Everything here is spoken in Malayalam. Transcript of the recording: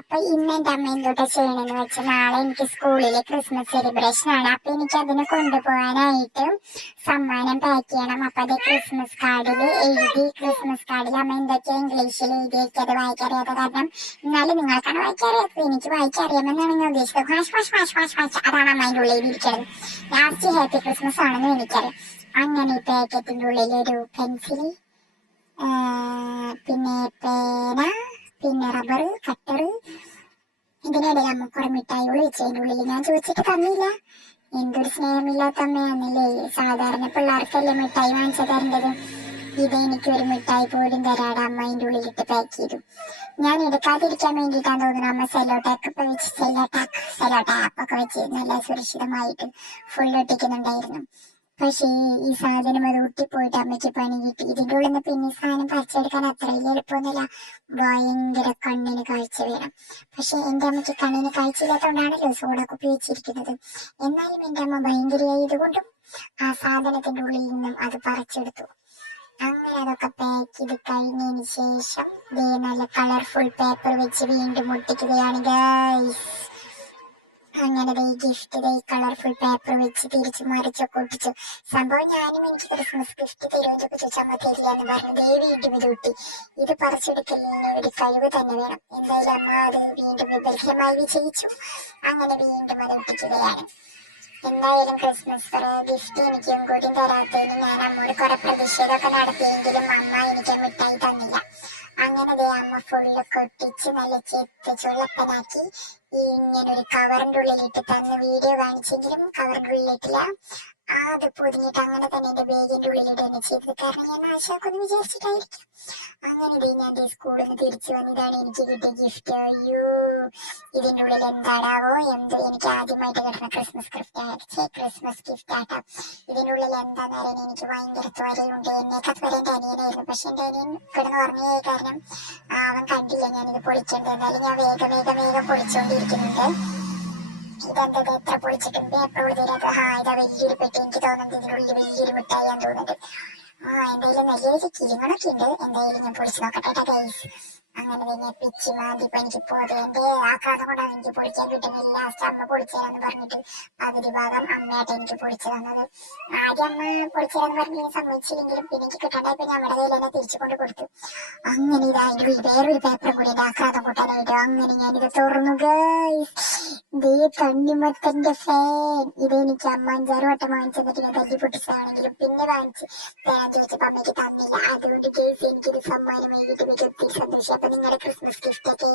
അപ്പൊ ഇന്ന് എന്റെ അമ്മ എന്തുട്ടാ ചെയ്യണെന്ന് വെച്ചാൽ നാളെ എനിക്ക് സ്കൂളില് ക്രിസ്മസ് സെലിബ്രേഷൻ ആണ്. അപ്പൊ എനിക്ക് അതിന് കൊണ്ടുപോകാനായിട്ട് സമ്മാനം പാക്ക് ചെയ്യണം. അപ്പൊ അത് ക്രിസ്മസ് കാർഡിൽ എഴുതി, ക്രിസ്മസ് കാർഡിൽ അമ്മ എന്തൊക്കെയാ ഇംഗ്ലീഷിൽ എഴുതിയൊക്കെ അത് വായിക്കറിയാത്ത കാരണം, എന്നാലും നിങ്ങൾക്കാണ് വായിക്കറിയാത്തത്, എനിക്ക് വായിക്കറിയാമെന്നാണ് ഞാൻ ഉദ്ദേശിച്ചത്. Hash hash hash hash hash അതാണ് അമ്മ അതിൻ്റെ ഉള്ളിൽ ഇരിക്കുന്നത്. ലാസ്റ്റ് ഹാപ്പി ക്രിസ്മസ് ആണെന്ന് എനിക്കറിയാം. അങ്ങനെ ഈ പാക്കറ്റിന്റെ ഉള്ളിൽ ഒരു പെൻസിൽ, പിന്നെ പേന, പിന്നെ റബ്ബർ, കട്ടർ, ഇതിനിടയിൽ അമ്മ കുറെ മിഠായികൾ വെച്ചതിൻ്റെ ഉള്ളിൽ. ഞാൻ ചോദിച്ചിട്ട് തന്നില്ല. എന്തൊരു സ്നേഹമില്ലാത്ത അമ്മയാന്നല്ലേ. സാധാരണ പിള്ളേർക്കല്ലേ മിഠായി വാങ്ങിച്ചു തരേണ്ടത്. ഇതെനിക്കൊരു മിഠായി പോലും തരാതെ അമ്മ അതിൻ്റെ ഉള്ളിലിട്ട് പാക്ക് ചെയ്തു. ഞാൻ എടുക്കാതിരിക്കാൻ വേണ്ടിയിട്ടാന്ന് തോന്നുന്നു അമ്മ സെല്ലോ ടാപ്പൊക്കെ വെച്ച് നല്ല സുരക്ഷിതമായിട്ട് ഫുൾ ഒട്ടിക്കുന്നുണ്ടായിരുന്നു. പക്ഷേ ഈ സാധനം അത് ഒട്ടിപ്പോയിട്ട് അമ്മയ്ക്ക് പണി കിട്ടി. ഇതിൻ്റെ ഉള്ളിൽ നിന്ന് പിന്നെ ഈ സാധനം പറിച്ചെടുക്കാൻ അത്ര വലിയ എളുപ്പമൊന്നുമില്ല. ഭയങ്കര കണ്ണിന് കാഴ്ച വേണം. പക്ഷെ എൻ്റെ അമ്മയ്ക്ക് കണ്ണിന് കാഴ്ചയില്ലാത്തതുകൊണ്ടാണല്ലോ സോഡ കുപ്പി വെച്ചിരിക്കുന്നത്. എന്നാലും എൻ്റെ അമ്മ ഭയങ്കരമായതുകൊണ്ടും ആ സാധനത്തിന്റെ ഉള്ളിൽ നിന്നും അത് പറിച്ചെടുത്തു. അങ്ങനെ അതൊക്കെ പാക്ക് ചെയ്ത് കഴിഞ്ഞതിന് ശേഷം നല്ല കളർഫുൾ പേപ്പർ വെച്ച് വീണ്ടും ഒട്ടിക്കുകയാണ് ഗൈസ്. അങ്ങനെ ഈ ഗിഫ്റ്റ് കളർഫുൾ പേപ്പർ വെച്ച് തിരിച്ചു മറിച്ചൊക്കെ ഒട്ടിച്ചു. സംഭവം ഞാനും എനിക്ക് ക്രിസ്മസ് ഗിഫ്റ്റ് തരുമെന്നൊക്കെ ചോദിച്ചാൽ അമ്മ തരില്ല എന്ന് പറഞ്ഞു. വീണ്ടും ഇത് ഒട്ടി. ഇത് പറിച്ചെടുക്കലിന് ഒരു കഴിവ് തന്നെ വേണം. എന്തായാലും അമ്മ അത് വീണ്ടും വിപരീതമായി വിജയിച്ചു. അങ്ങനെ വീണ്ടും അത് ഒട്ടിക്കുകയാണ്. എന്തായാലും ക്രിസ്മസ് ഗിഫ്റ്റ് എനിക്കും കൂടി തരാത്തതിന് ഞാൻ അമ്മോട് കുറെ പ്രതിഷേധമൊക്കെ നടത്തിയെങ്കിലും അമ്മ എനിക്ക് മിഠായി തന്നില്ല. അങ്ങനെ അമ്മ ഫുള്ള് കൊട്ടിച്ച് നല്ല ചെത്ത് ചുള്ളപ്പനാക്കി ഇങ്ങനൊരു കവറിന്റെ ഉള്ളിലിട്ട് തന്ന് വീഡിയോ കാണിച്ചെങ്കിലും കവറിന്റെ ഉള്ളിലിട്ടില്ല. അത് പൊതിഞ്ഞിട്ട് അങ്ങനെ തന്നെ എന്റെ ബാഗിന്റെ ഉള്ളിലിട്ട് തന്നെ ചെയ്തത്. കാരണം ഞാൻ നാശാക്കൊന്ന് വിചാരിച്ചിട്ടായിരിക്കും. അങ്ങനെ ഞാൻ സ്കൂളിൽ നിന്ന് തിരിച്ചു വന്നതാണ് എനിക്ക് കിട്ടിയ ഗിഫ്റ്റ്. അയ്യോ, ഇതിന്റെ ഉള്ളിൽ എന്താടാവോ എന്തോ. എനിക്ക് ആദ്യമായിട്ട് കിട്ടുന്ന ക്രിസ്മസ് ഗിഫ്റ്റ് ആട്ടോ. ഇതിന്റെ ഉള്ളിൽ എന്താന്ന് പറയാൻ എനിക്ക് ഭയങ്കര ത്വരയുണ്ട്. എന്നേക്കാൾ ത്വര എന്റെ അനിയനായിരുന്നു. പക്ഷെ എന്റെ അനിയൻ കിടന്ന് ഉറങ്ങിയായ കാരണം അവൻ കണ്ടില്ല ഞാനിത് പൊളിക്കേണ്ടത്. എന്നാലും ഞാൻ വേഗം പൊളിച്ചുകൊണ്ടിരിക്കുന്നുണ്ട്. ഇതെന്താ എത്ര പൊളിച്ചിട്ടും പേപ്പർ തീരാത്ത. ഇതാ വലിയൊരു പെട്ടി. എനിക്ക് തോന്നുന്നത് ഇതിനുള്ളിൽ വലിയൊരു മിഠായിയാന്ന് തോന്നുന്നുണ്ട്. എന്തായാലും വലിയൊരു കിരിങ്ങണൊക്കെ ഉണ്ട്. എന്തായാലും ഞാൻ പൊളിച്ച് നോക്കട്ടെ ഗൈസ്. അങ്ങനെ തന്നെ പിച്ചി മാന്തി പനിക്ക് പോയത് എന്റെ ആഘാതം കൊണ്ടാണ് എനിക്ക് പൊളിക്കാൻ കിട്ടുന്നില്ല. ലാസ്റ്റ് അമ്മ പൊളിച്ചതെന്ന് പറഞ്ഞിട്ട് പകുതി ഭാഗം അമ്മയായിട്ട് എനിക്ക് പൊളിച്ചു തന്നത്. ആദ്യം അമ്മ പൊളിച്ചതെന്ന് പറഞ്ഞ് സമ്മതിച്ചില്ലെങ്കിലും പിന്നെ എനിക്ക് കിട്ടണ്ടായപ്പോ ഞാൻ നമ്മുടെ കയ്യിൽ തന്നെ തിരിച്ചു കൊണ്ട് കൊടുത്തു. അങ്ങനെ ഇത് അതിൻ്റെ വേറൊരു പേപ്പർ കൂടി എന്റെ ആഘാതം കൂട്ടാനായിട്ട് അങ്ങനെ ഞാനിത് തുറന്നു ഗൈസ്. തണ്ണിമത്തന്റെ ഫാൻ. ഇതെനിക്ക് അമ്മ 5-6 വട്ടം വാങ്ങിച്ചു തന്നിട്ട് ഞാൻ തല്ലി പൊട്ടിച്ചതാണെങ്കിലും പിന്നെ വാങ്ങിച്ച് തരാൻ ചോദിച്ചപ്പോ അമ്മയ്ക്ക് തന്നില്ല. അതുകൊണ്ട് ഗൈസ് എനിക്കിത് സമ്മാനമായിട്ട് മികച്ച സന്തോഷം. അപ്പൊ നിങ്ങളുടെ ക്രിസ്മസ് ഗിഫ്റ്റ് ഒക്കെ